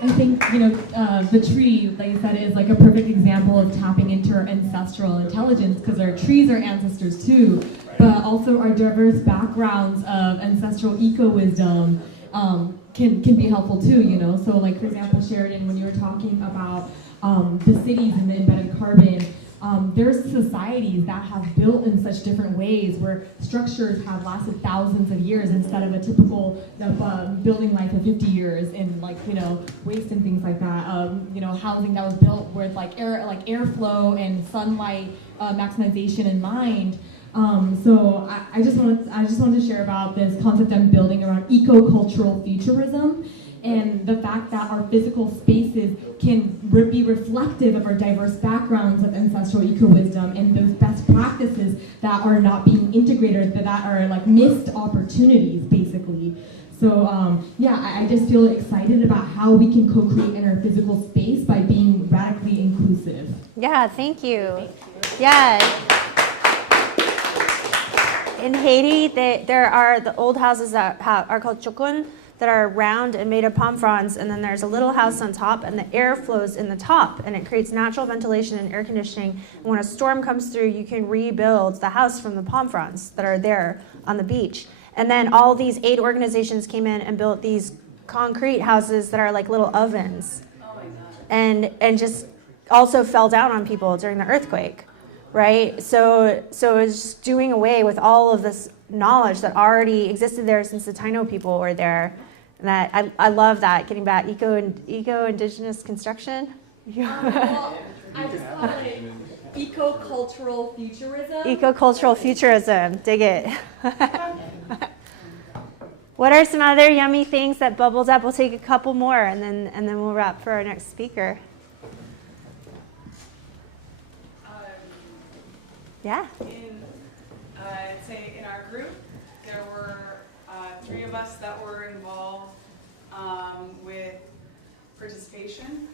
I think, the tree, like you said, is like a perfect example of tapping into our ancestral intelligence, because our trees are ancestors too, but also our diverse backgrounds of ancestral eco-wisdom can be helpful too, So like, for example, Sheridan, when you were talking about the cities and the embedded carbon, there's societies that have built in such different ways where structures have lasted thousands of years instead of a typical building life of 50 years in waste and things like that. Housing that was built with airflow and sunlight maximization in mind. So I just wanted to share about this concept I'm building around eco-cultural futurism, and the fact that our physical spaces can be reflective of our diverse backgrounds of ancestral eco-wisdom and those best practices that are not being integrated, that are like missed opportunities, basically. So I just feel excited about how we can co-create in our physical space by being radically inclusive. Yeah, thank you. Yeah. In Haiti, there are the old houses that are called chokun, that are round and made of palm fronds, and then there's a little house on top, and the air flows in the top, and it creates natural ventilation and air conditioning. And when a storm comes through, you can rebuild the house from the palm fronds that are there on the beach. And then all these aid organizations came in and built these concrete houses that are like little ovens, and just also fell down on people during the earthquake, right? So it's doing away with all of this knowledge that already existed there since the Taino people were there. And that I love that, getting back eco-indigenous construction. Well, I just call it eco-cultural futurism. Eco-cultural futurism, dig it. What are some other yummy things that bubbled up? We'll take a couple more, and then we'll wrap for our next speaker. Yeah. In our group, there were 3 of us that were involved with participation.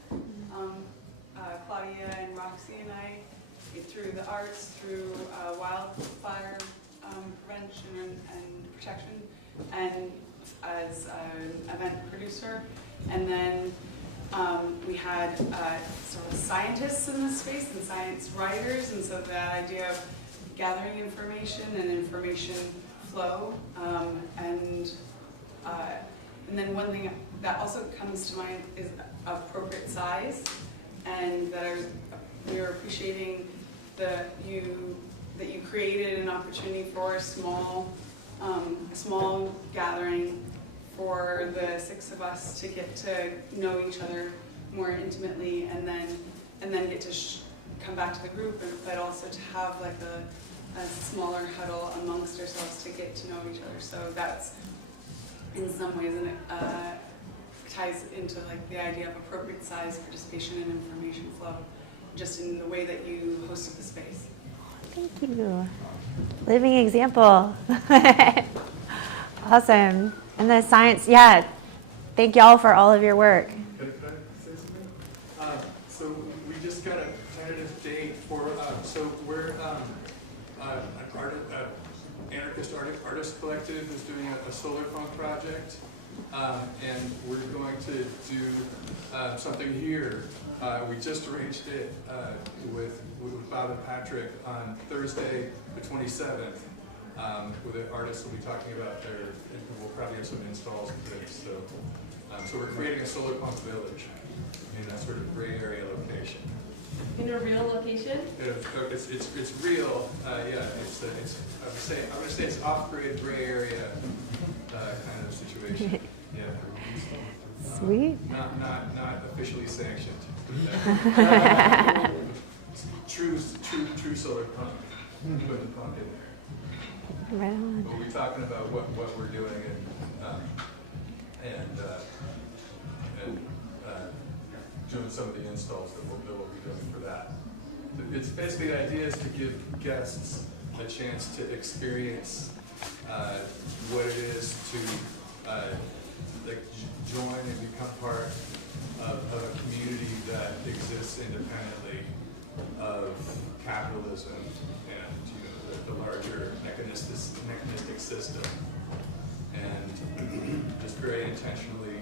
Claudia and Roxy and I, through the arts, through wildfire prevention and protection, and as an event producer. And then we had sort of scientists in this space and science writers, and so that idea of gathering information and information flow, and then one thing that also comes to mind is appropriate size, and that we are appreciating that you created an opportunity for a small gathering for the 6 of us to get to know each other more intimately, and then get to come back to the group, but also to have like a smaller huddle amongst ourselves to get to know each other. So that's in some ways, and it ties into like the idea of appropriate size, participation, and information flow, just in the way that you hosted the space. Thank you. Living example. Awesome. And the science, yeah. Thank y'all for all of your work. Can I say something? So we just got a tentative date for, so we're an anarchist artist collective is doing a solar punk project, and we're going to do something here. We just arranged it with Bob and Patrick on Thursday the 27th. With the artists will be talking about and we'll probably have some installs and things. So we're creating a solar punk village in a sort of gray area location. In a real location? It's real. Yeah. I'm gonna say it's off-grid gray area kind of situation. Yeah. Sweet. Not officially sanctioned. True solar punk. Put the punk in there. Right on. We'll be talking about what we're doing and doing some of the installs that we'll be doing for that. It's basically, the idea is to give guests a chance to experience what it is to join and become part of a community that exists independently of capitalism and the larger mechanistic system, and just very intentionally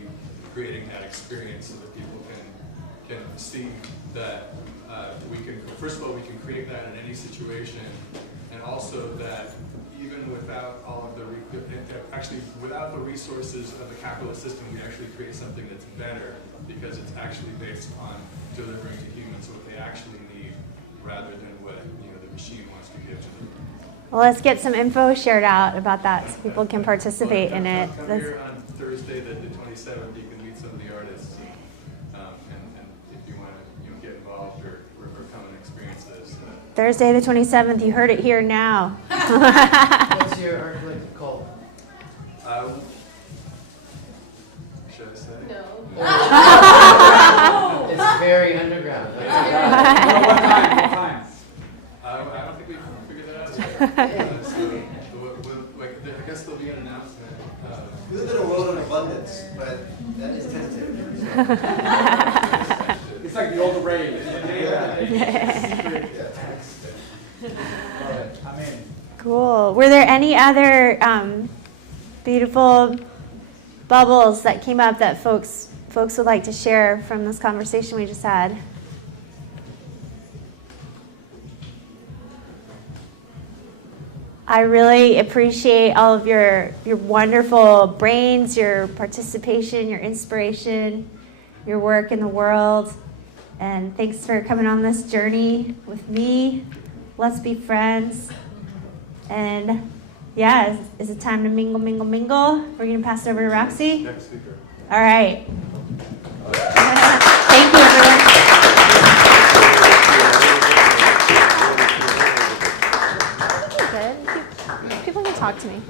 creating that experience so that people can see that we can, first of all, we can create that in any situation, and also that even without all of the, actually without the resources of the capitalist system, we actually create something that's better because it's actually based on delivering to humans what they actually need rather than what the machine wants to give to them. Well, let's get some info shared out about that so people can participate in it. Come here on Thursday, the 27th. You can meet some of the artists, and if you want to get involved or come and experience this. Thursday the 27th, you heard it here now. What's your art collective called? Should I say? No. It's very underground. What time? I don't think we figured that out yet. I guess there'll be an announcement. We live in a world of abundance, but that is tentative. It's like the old rave. I'm in. Cool. Were there any other beautiful bubbles that came up that folks would like to share from this conversation we just had? I really appreciate all of your wonderful brains, your participation, your inspiration, your work in the world. And thanks for coming on this journey with me. Let's be friends. And yeah, is it time to mingle, mingle, mingle? We're going to pass it over to Roxy. Next speaker. All right. Thank you, everyone. Good. People can talk to me.